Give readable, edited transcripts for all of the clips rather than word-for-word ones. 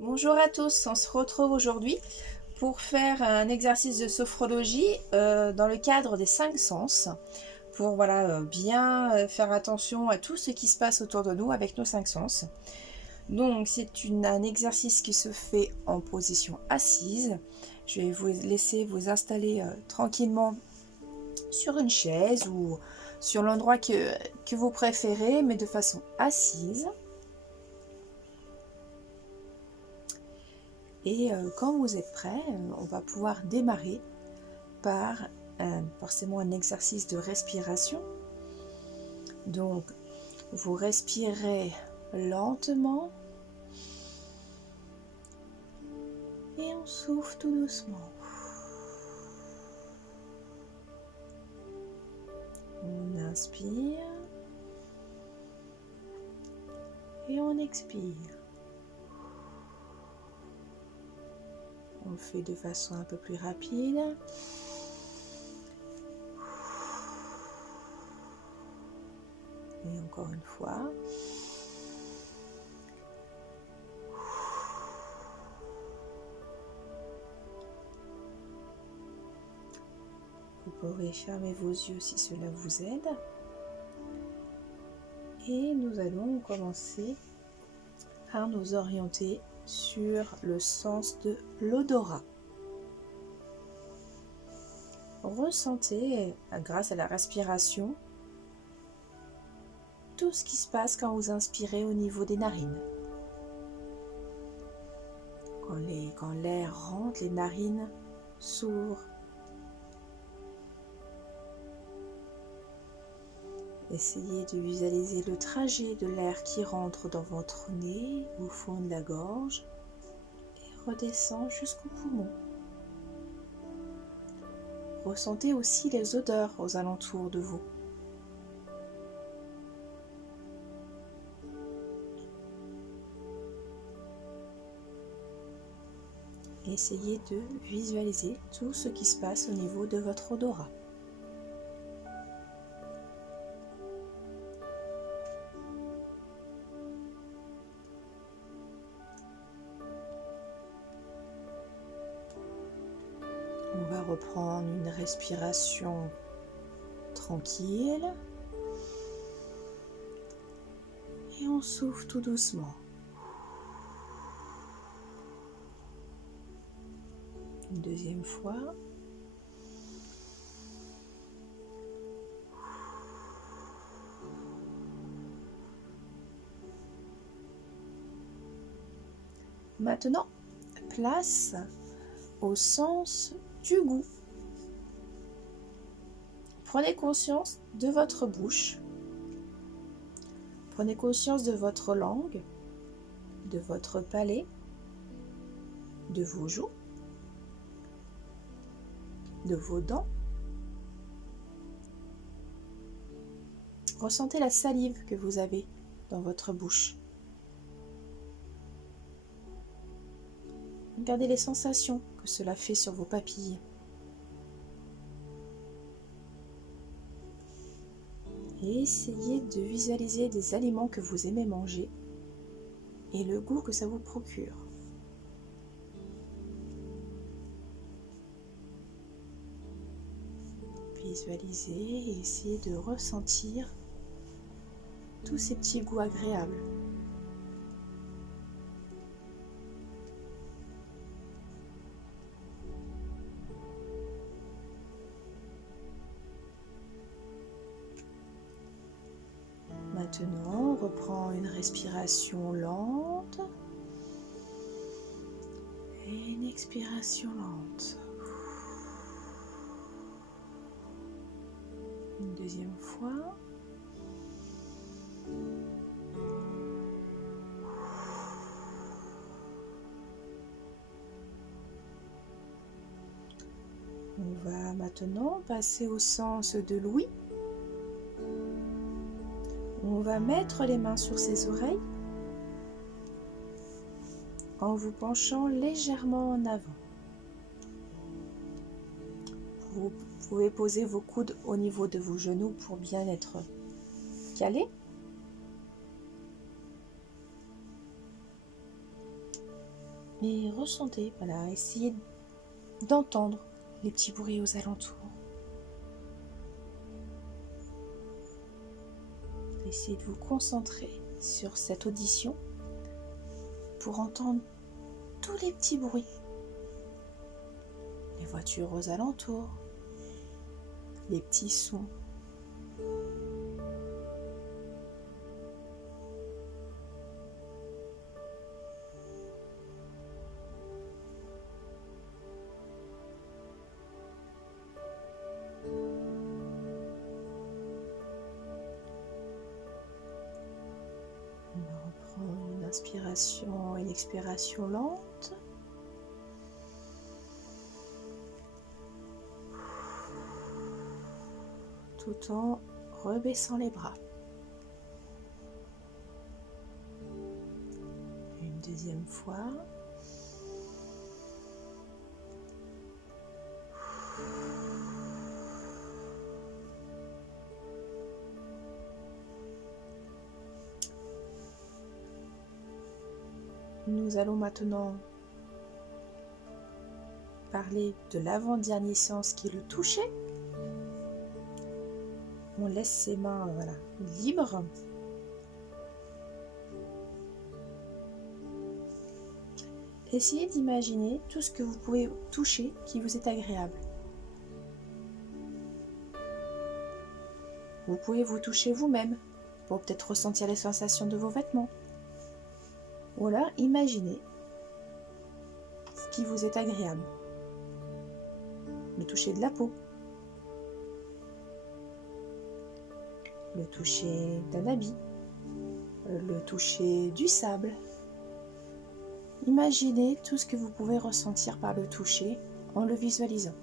Bonjour à tous, on se retrouve aujourd'hui pour faire un exercice de sophrologie dans le cadre des 5 sens, pour bien faire attention à tout ce qui se passe autour de nous avec nos 5 sens. Donc c'est un exercice qui se fait en position assise. Je vais vous laisser vous installer tranquillement sur une chaise ou sur l'endroit que vous préférez, mais de façon assise. Et quand vous êtes prêt, on va pouvoir démarrer par forcément un exercice de respiration. Donc, vous respirez lentement et on souffle tout doucement. On inspire et on expire. On le fait de façon un peu plus rapide. Et encore une fois. Vous pourrez fermer vos yeux si cela vous aide. Et nous allons commencer par nous orienter sur le sens de l'odorat. Ressentez, grâce à la respiration, tout ce qui se passe quand vous inspirez au niveau des narines. Quand l'air rentre, les narines s'ouvrent. Essayez de visualiser le trajet de l'air qui rentre dans votre nez, au fond de la gorge et redescend jusqu'au poumon. Ressentez aussi les odeurs aux alentours de vous. Essayez de visualiser tout ce qui se passe au niveau de votre odorat. On va reprendre une respiration tranquille et on souffle tout doucement. Une deuxième fois. Maintenant, place au sens du goût. Prenez conscience de votre bouche. Prenez conscience de votre langue, de votre palais, de vos joues, de vos dents. Ressentez la salive que vous avez dans votre bouche. Regardez les sensations que cela fait sur vos papilles. Et essayez de visualiser des aliments que vous aimez manger et le goût que ça vous procure. Visualisez et essayez de ressentir tous ces petits goûts agréables. Maintenant, on reprend une respiration lente et une expiration lente. Une deuxième fois. On va maintenant passer au sens de l'ouïe. On va mettre les mains sur ses oreilles en vous penchant légèrement en avant. Vous pouvez poser vos coudes au niveau de vos genoux pour bien être calés. Et ressentez, voilà, essayez d'entendre les petits bruits aux alentours. Essayez de vous concentrer sur cette audition pour entendre tous les petits bruits. Les voitures aux alentours, les petits sons. On va reprendre une inspiration et une expiration lente. Tout en rebaissant les bras. Une deuxième fois. Nous allons maintenant parler de l'avant-dernier sens qui est le toucher. On laisse ses mains libres. Essayez d'imaginer tout ce que vous pouvez toucher qui vous est agréable. Vous pouvez vous toucher vous-même pour peut-être ressentir les sensations de vos vêtements. Ou alors imaginez ce qui vous est agréable. Le toucher de la peau. Le toucher d'un habit. Le toucher du sable. Imaginez tout ce que vous pouvez ressentir par le toucher en le visualisant.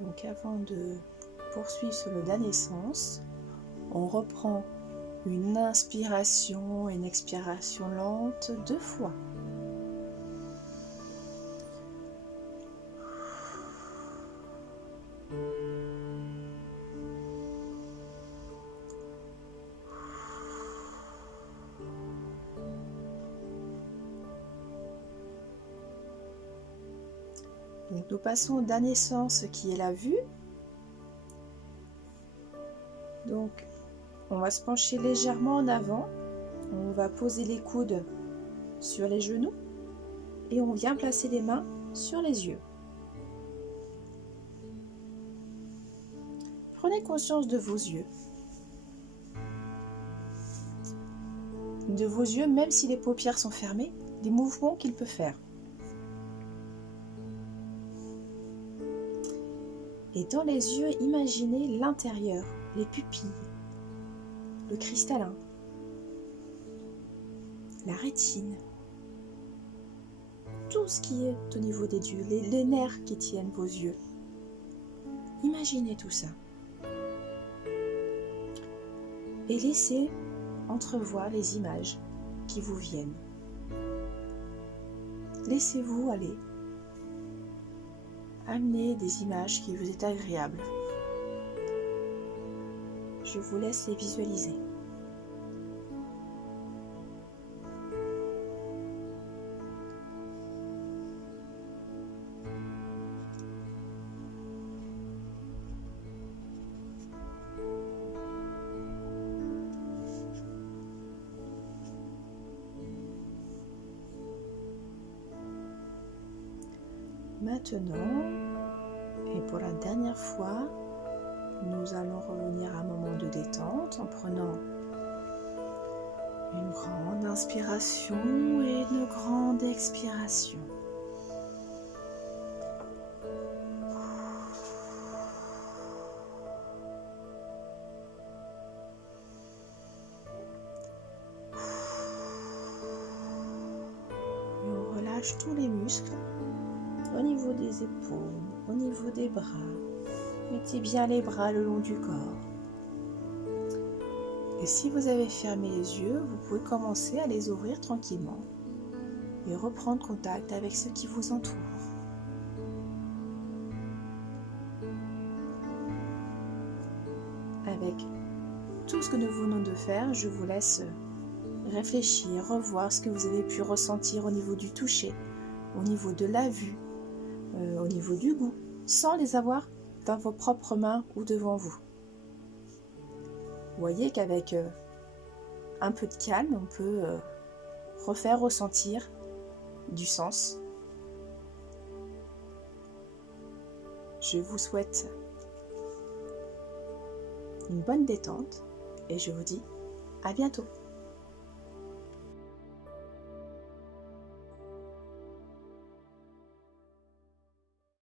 Donc avant de poursuivre sur le dernier sens, on reprend une inspiration et une expiration lente 2 fois. Donc nous passons au dernier sens qui est la vue. Donc on va se pencher légèrement en avant, on va poser les coudes sur les genoux et on vient placer les mains sur les yeux. Prenez conscience de vos yeux. De vos yeux, même si les paupières sont fermées, des mouvements qu'il peut faire. Et dans les yeux, imaginez l'intérieur, les pupilles, le cristallin, la rétine, tout ce qui est au niveau des yeux, les nerfs qui tiennent vos yeux. Imaginez tout ça. Et laissez entrevoir les images qui vous viennent. Laissez-vous aller. Amenez des images qui vous est agréables. Je vous laisse les visualiser. Maintenant, et pour la dernière fois, nous allons revenir à un moment de détente en prenant une grande inspiration et une grande expiration. Et on relâche tous les muscles. Au niveau des épaules, au niveau des bras, mettez bien les bras le long du corps. Et si vous avez fermé les yeux, vous pouvez commencer à les ouvrir tranquillement et reprendre contact avec ce qui vous entoure. Avec tout ce que nous venons de faire, je vous laisse réfléchir, revoir ce que vous avez pu ressentir au niveau du toucher, au niveau de la vue, au niveau du goût, sans les avoir dans vos propres mains ou devant vous. Vous voyez qu'avec un peu de calme, on peut refaire ressentir du sens. Je vous souhaite une bonne détente et je vous dis à bientôt.